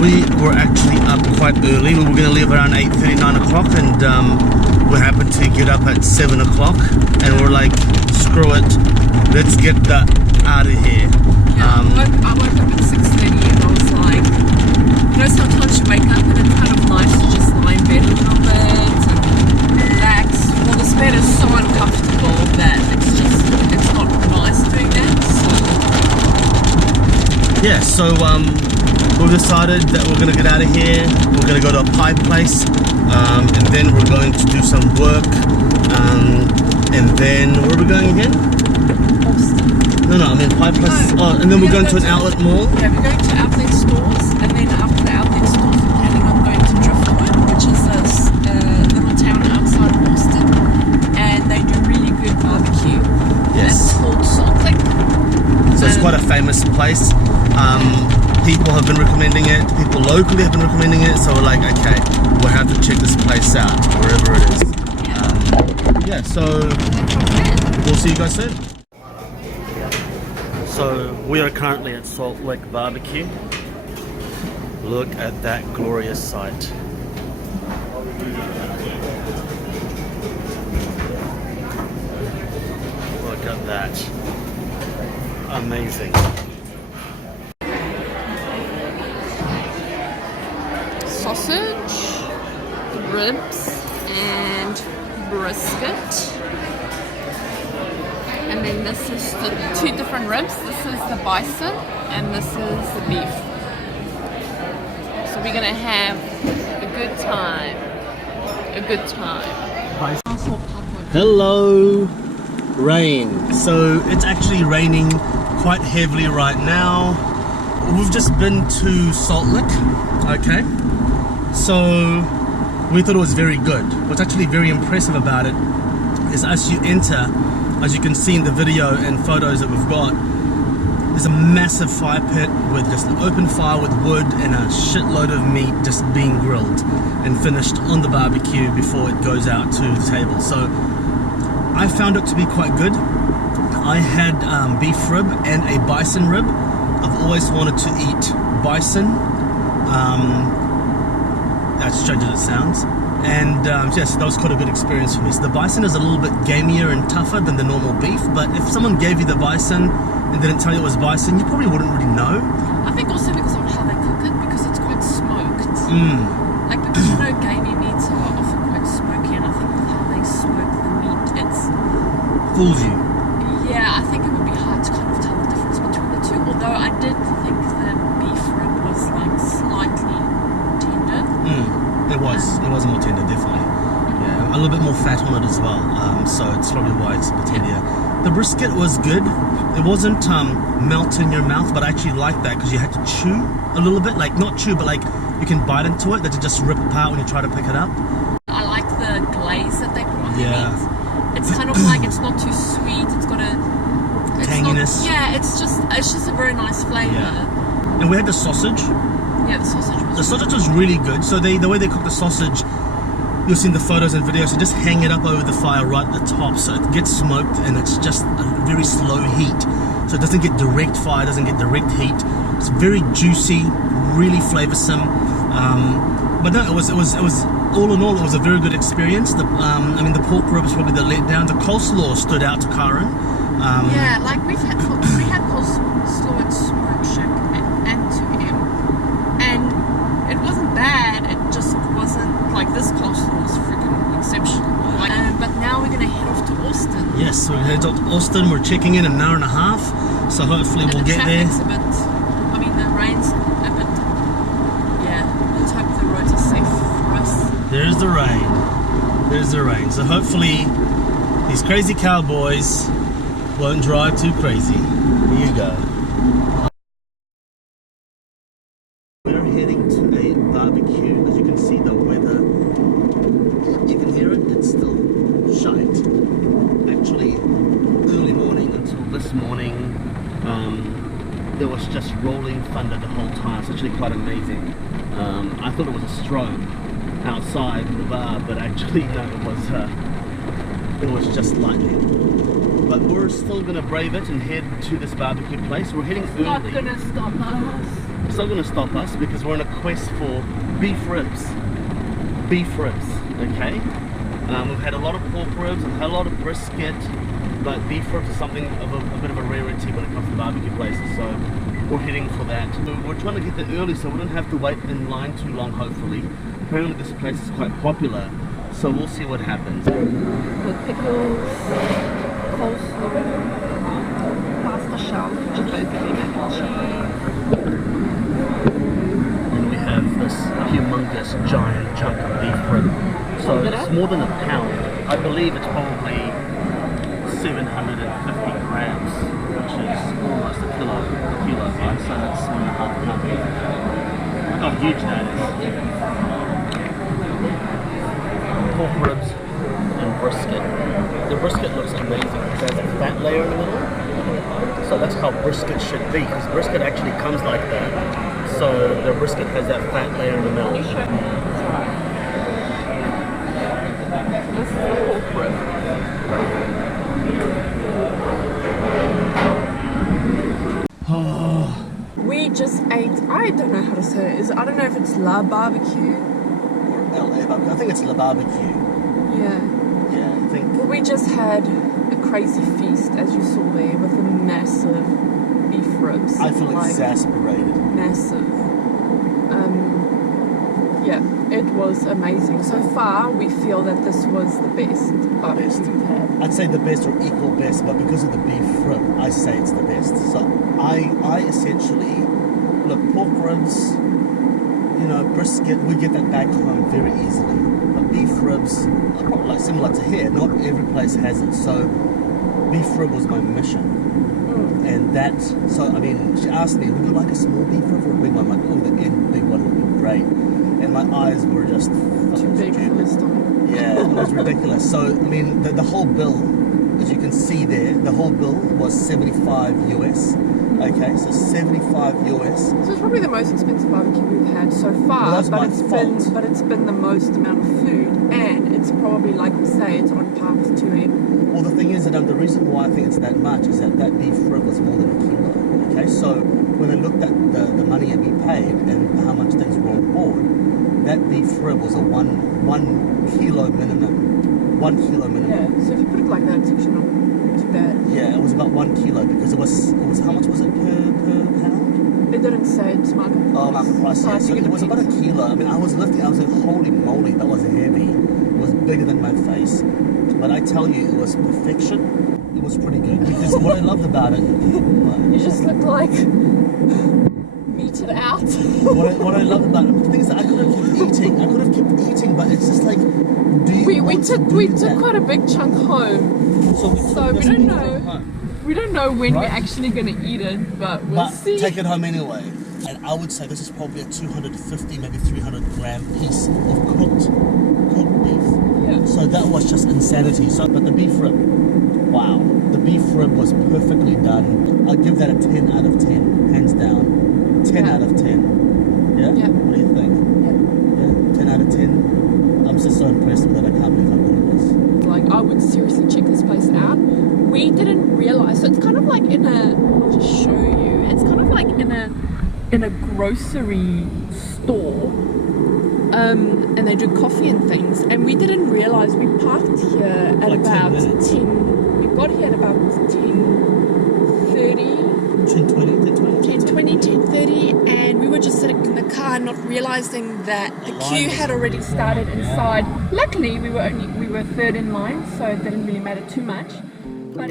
we were actually up quite early. We were going to leave around 8:30, 9 o'clock, and we happened to get up at 7 o'clock, and we're like, screw it, let's get out of here. Yeah, I woke up at 6:30 and I was like, you know, sometimes you wake up and it's kind of nice to just lie in bed a little bit and relax. Well, this bed is so uncomfortable that it's not nice doing that. Yeah, so we've decided that we're going to get out of here. We're going to go to a pie place, and then we're going to do some work, and then where are we going again? No, I mean pie place. Oh, and then we're going to an outlet mall. Yeah, we're going to outlet stores, and then after the outlet stores, we're planning on going to Driftwood, which is a little town outside of Boston, and they do really good barbecue. Yes. And it's called Salt Lick. So it's quite a famous place. People have been recommending it. People locally have been recommending it. So we're like, okay, we'll have to check this place out wherever it is. Yeah. So we'll see you guys soon. So we are currently at Salt Lick BBQ. Look at that glorious sight. Look at that. Amazing. Sausage, ribs, and brisket. And then this is the two different ribs. This is the bison and this is the beef. So we're gonna have a good time. A good time. Hello, rain. So it's actually raining quite heavily right now. We've just been to Salt Lick, okay? So we thought it was very good. What's actually very impressive about it is as you enter, as you can see in the video and photos that we've got, there's a massive fire pit with just an open fire with wood and a shitload of meat just being grilled and finished on the barbecue before it goes out to the table. So I found it to be quite good. I had beef rib and a bison rib. I've always wanted to eat bison. As strange as it sounds. And yes, that was quite a good experience for me. So the bison is a little bit gamier and tougher than the normal beef, but if someone gave you the bison and didn't tell you it was bison, you probably wouldn't really know. I think also because of how they cook it, because it's quite smoked. Like, because you know gamey meats are often quite smoky, and I think with how they smoke the meat, it's... Fools you. Yeah, I think it would be hard to kind of tell the difference between the two, although I did think the beef rib was like slightly tender. It was more tender, definitely. Yeah, a little bit more fat on it as well. So it's probably why it's a bit tendier. The brisket was good. It wasn't melt in your mouth, but I actually liked that because you had to chew a little bit. Like, not chew, but like you can bite into it, that you just rip apart when you try to pick it up. I like the glaze that they put on the meat. It's kind of like, it's not too sweet. It's got a tanginess. It's just a very nice flavor. Yeah. And we had the sausage. Yeah, the sausage was really good. So the way they cook the sausage, you'll see in the photos and videos, so just hang it up over the fire right at the top, so it gets smoked and it's just a very slow heat. So it doesn't get direct fire, doesn't get direct heat. It's very juicy, really flavoursome. But no, it was all in all, it was a very good experience. I mean, the pork rib was probably the letdown. The coleslaw stood out to Karen. Yeah, like we had coleslaw at Smoke Shack and to him, and it wasn't bad. It just wasn't like this coleslaw was freaking exceptional. But now we're gonna head off to Austin. Yes, we're headed off to Austin. We're checking in an hour and a half, so hopefully we'll get there. The rain's a bit. Yeah, let's hope the roads are safe for us. There's the rain. There's the rain. So hopefully these crazy cowboys won't drive too crazy. Here you go. We're heading to a barbecue. As you can see, the weather, you can hear it, it's still shite. Actually, early morning until this morning, there was just rolling thunder the whole time. It's actually quite amazing. I thought it was a strobe outside the bar, but actually no, it was just lightning. But we're still gonna brave it and head to this barbecue place. We're heading early. Not gonna stop us. It's not going to stop us because we're on a quest for beef ribs. Beef ribs, okay? We've had a lot of pork ribs, we've had a lot of brisket, but beef ribs is something of a bit of a rarity when it comes to barbecue places, so we're heading for that. We're trying to get there early so we don't have to wait in line too long, hopefully. Apparently this place is quite popular, so we'll see what happens. With pickles, coleslaw, pasta shell, which is basically mac and cheese. And we have this humongous giant chunk of beef rib. So it's more than a pound. I believe it's probably 750 grams, which is almost a kilo, right? So that's 1.5 pounds. Look how huge that is. Pork ribs and brisket. The brisket looks amazing because there's a fat layer in the middle. So that's how brisket should be, because brisket actually comes like that. So the brisket has that fat layer in the middle. This is the pork rib. We just ate, I don't know how to say it. I don't know if it's La Barbecue. LA barbecue. I think it's La Barbecue. Yeah. Yeah, I think. We just had a crazy feast, as you saw there, with a massive beef ribs. I feel exasperated. Massive. Yeah, it was amazing. So far, we feel that this was the best barbecue we've had. I'd say the best or equal best, but because of the beef rib, I say it's the best. So I essentially, look, pork ribs, you know, brisket, we get that back home very easily. But beef ribs are probably like similar to here. Not every place has it. So beef rib was my mission. And that, so I mean, she asked me, would you like a small beef rib or a big one? I'm like, oh, the big one would be great. And my eyes were just too big for my stomach. Yeah, it was ridiculous. So, I mean, the whole bill, as you can see there, the whole bill was 75 US. Okay, so 75 US. So it's probably the most expensive barbecue we've had so far, Well, but it's been the most amount of food, and it's probably, like we say, it's on par with 2M. Well, the thing is that the reason why I think it's that much is that beef rib was more than a kilo. Okay, so when I looked at the money that we paid and how much things were on board, that beef rib was a one kilo minimum. 1 kilo minimum. Yeah, so if you put it like that, it's actually not too bad. Yeah, it was about 1 kilo because it was how much was it per pound? It didn't say, it's market price. Oh, market price, yeah. So it was about a kilo. I mean, I was lifting, I was like, holy moly, that was heavy. It was bigger than my face. But I tell you, it was perfection. It was pretty good because what I loved about it... You just looked like... meted out. what I loved about it, the thing is that I could have kept eating, but it's just like, we took quite a big chunk home, so we don't know when we're actually going to eat it, but we'll see. Take it home anyway. And I would say this is probably a 250, maybe 300 gram piece of cooked beef. Yeah. So that was just insanity. So, but the beef rib, wow, the beef rib was perfectly done. I'd give that a 10 out of 10, hands down. 10 out of 10. Yeah? Yeah. What do you think? Yeah. 10 out of 10. I'm just so impressed with it. I can't believe how good it is. Like, I would seriously check this place out. We didn't realize, so it's kind of like I'll just show you. It's kind of like in a grocery store. And they do coffee and things. And we didn't realize we parked here at like about 10. We got here at about 10:30. 10:30, and we were just sitting in the car not realizing that the queue had already started inside. Yeah. Luckily we were third in line, so it didn't really matter too much. But